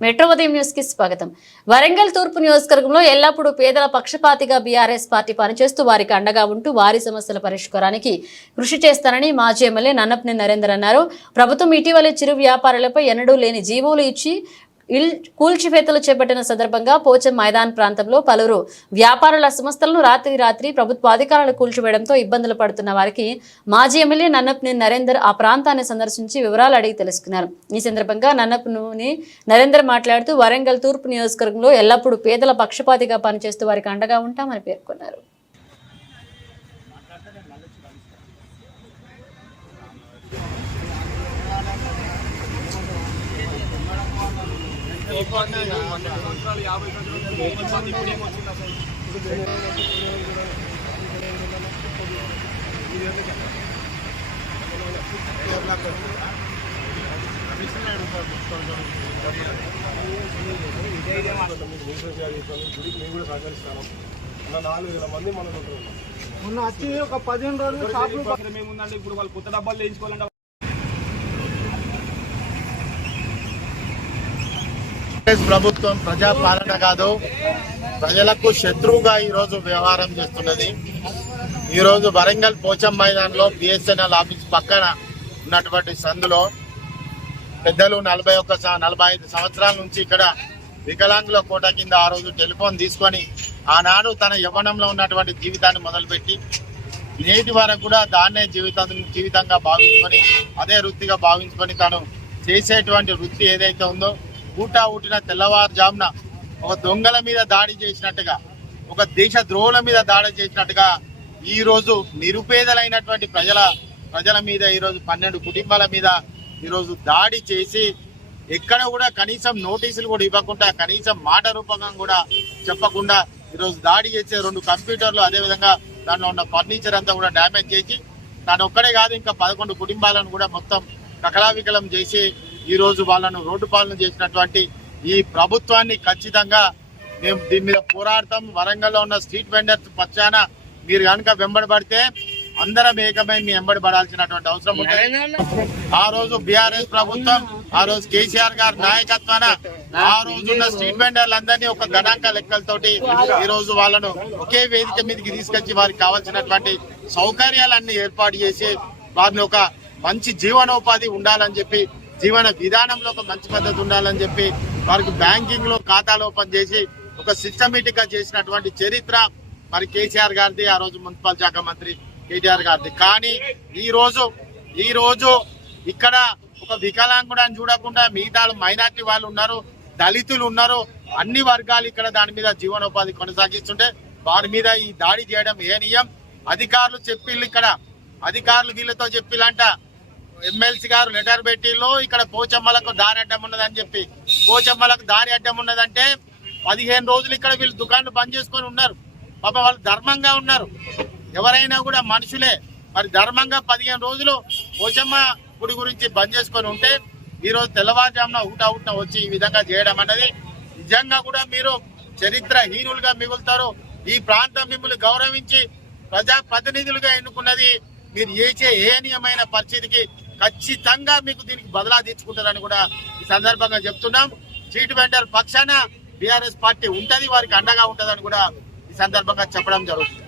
Metro ఉదయం న్యూస్కి స్వాగతం. వరంగల్ తూర్పు నియోజకవర్గంలో ఎల్లప్పుడూ పేదల పక్షపాతిగా బీఆర్ఎస్ పార్టీ పనిచేస్తూ వారికి అండగా ఉంటూ వారి సమస్యల పరిష్కారానికి కృషి చేస్తానని మాజీ ఎమ్మెల్యే నన్నపని నరేందర్ అన్నారు. ప్రభుత్వం ఇటీవలే చిరు వ్యాపారులపై ఎన్నడూ లేని జీవోలు ఇచ్చి ఇల్ కూల్చివేతలు చేపట్టిన సందర్భంగా పోచం మైదాన్ ప్రాంతంలో పలువురు వ్యాపారుల సంస్థలను రాత్రి రాత్రి ప్రభుత్వ అధికారులు కూల్చివేయడంతో ఇబ్బందులు పడుతున్న వారికి మాజీ ఎమ్మెల్యే నన్నప్ని నరేందర్ ఆ ప్రాంతాన్ని సందర్శించి వివరాలు అడిగి తెలుసుకున్నారు. ఈ సందర్భంగా నన్నప్ని నరేందర్ మాట్లాడుతూ వరంగల్ తూర్పు నియోజకవర్గంలో ఎల్లప్పుడూ పేదల పక్షపాతిగా పనిచేస్తూ వారికి అండగా ఉంటామని పేర్కొన్నారు. మేము కూడా సహకరిస్తాము నాలుగు వేల మంది మొన్న వచ్చి ఒక పదిహేను రోజులు షాపులు మేము ఇప్పుడు వాళ్ళు కొత్త డబ్బాలు వేయించుకోవాలంటే ప్రభుత్వం ప్రజాపాలన కాదు ప్రజలకు శత్రువుగా ఈరోజు వ్యవహారం చేస్తున్నది. ఈరోజు వరంగల్ పోచం మైదానంలో బిఎస్ఎన్ఎల్ ఆఫీస్ పక్కన ఉన్నటువంటి సందులో పెద్దలు నలభై ఒక్క నలభై ఐదు సంవత్సరాల నుంచి ఇక్కడ వికలాంగుల కోట కింద ఆ రోజు టెలిఫోన్ తీసుకొని ఆనాడు తన యవ్వనంలో ఉన్నటువంటి జీవితాన్ని మొదలుపెట్టి నేటి వరకు కూడా దాన్నే జీవితం జీవితంగా భావించుకొని అదే వృత్తిగా భావించుకొని తను చేసేటువంటి వృత్తి ఏదైతే ఉందో ఊటా ఊటిన తెల్లవారుజామున ఒక దొంగల మీద దాడి చేసినట్టుగా ఒక దేశ ద్రోహుల మీద దాడి చేసినట్టుగా ఈరోజు నిరుపేదలైనటువంటి ప్రజల ప్రజల మీద ఈ రోజు పన్నెండు కుటుంబాల మీద ఈరోజు దాడి చేసి ఎక్కడ కూడా కనీసం నోటీసులు కూడా ఇవ్వకుండా కనీసం మాట రూపంగా కూడా చెప్పకుండా ఈరోజు దాడి చేసే రెండు కంప్యూటర్లు అదేవిధంగా దానిలో ఉన్న ఫర్నిచర్ అంతా కూడా డ్యామేజ్ చేసి తాను ఒక్కడే కాదు ఇంకా పదకొండు కుటుంబాలను కూడా మొత్తం కకలావికలం చేసి ఈరోజు వాళ్ళను రోడ్డు పాలన చేసినటువంటి ఈ ప్రభుత్వాన్ని ఖచ్చితంగా మేము దీని మీద పోరాడతాం. వరంగల్లో ఉన్న స్ట్రీట్ వెండర్స్ పక్షాన మీరు కనుక వెంబడబడితే అందరం ఏకమై మీ వెంబడబడాల్సినటువంటి అవసరం ఉంటుంది. ఆ రోజు బీఆర్ఎస్ ప్రభుత్వం ఆ రోజు కేసీఆర్ గారి నాయకత్వాన ఆ రోజున్న స్ట్రీట్ వెండర్లందరినీ ఒక గణాంక లెక్కలతోటి ఈ రోజు వాళ్ళను ఒకే వేదిక మీదకి తీసుకొచ్చి వారికి కావాల్సినటువంటి సౌకర్యాలన్నీ ఏర్పాటు చేసి వారిని ఒక మంచి జీవనోపాధి ఉండాలని చెప్పి జీవన విధానంలో ఒక మంచి పద్ధతి ఉండాలని చెప్పి వారికి బ్యాంకింగ్లో ఖాతాలు ఓపెన్ చేసి ఒక సిస్టమేటిక్గా చేసినటువంటి చరిత్ర మరి కేసీఆర్ గారిది ఆ రోజు మున్సిపల్ శాఖ మంత్రి కేటీఆర్ గారిది. కానీ ఈ రోజు ఈ రోజు ఇక్కడ ఒక వికలాంగుడని చూడకుండా మిగతా మైనార్టీ వాళ్ళు ఉన్నారు దళితులు ఉన్నారు అన్ని వర్గాలు ఇక్కడ దాని మీద జీవనోపాధి కొనసాగిస్తుంటే వారి మీద ఈ దాడి చేయడం ఏ నియం అధికారులు చెప్పిళ్ళు ఇక్కడ అధికారులు వీళ్ళతో చెప్పిళ్ళంట ఎమ్మెల్సీ గారు లెటర్ పెట్టిలో ఇక్కడ పోచమ్మలకు దారి అడ్డం ఉన్నదని చెప్పి. పోచమ్మలకు దారి అడ్డం ఉన్నదంటే పదిహేను రోజులు ఇక్కడ వీళ్ళు దుకాణం బంద్ చేసుకొని ఉన్నారు. పాప వాళ్ళు ధర్మంగా ఉన్నారు. ఎవరైనా కూడా మనుషులే. మరి ధర్మంగా పదిహేను రోజులు పోచమ్మ గుడి గురించి బంద్ చేసుకొని ఉంటే ఈరోజు తెల్లవారుజామున ఊట ఊట వచ్చి ఈ విధంగా చేయడం అన్నది నిజంగా కూడా మీరు చరిత్ర హీనులుగా మిగులుతారు. ఈ ప్రాంతం మిమ్మల్ని గౌరవించి ప్రజా ప్రతినిధులుగా ఎన్నుకున్నది మీరు చేసే ఏనీయమైన పరిస్థితికి ఖచ్చితంగా మీకు దీనికి బదలా తీర్చుకుంటారని కూడా ఈ సందర్భంగా చెప్తున్నాం. సీటు వెండర్ పక్షాన బీఆర్ఎస్ పార్టీ ఉంటది వారికి అండగా ఉంటదని కూడా ఈ సందర్భంగా చెప్పడం జరుగుతుంది.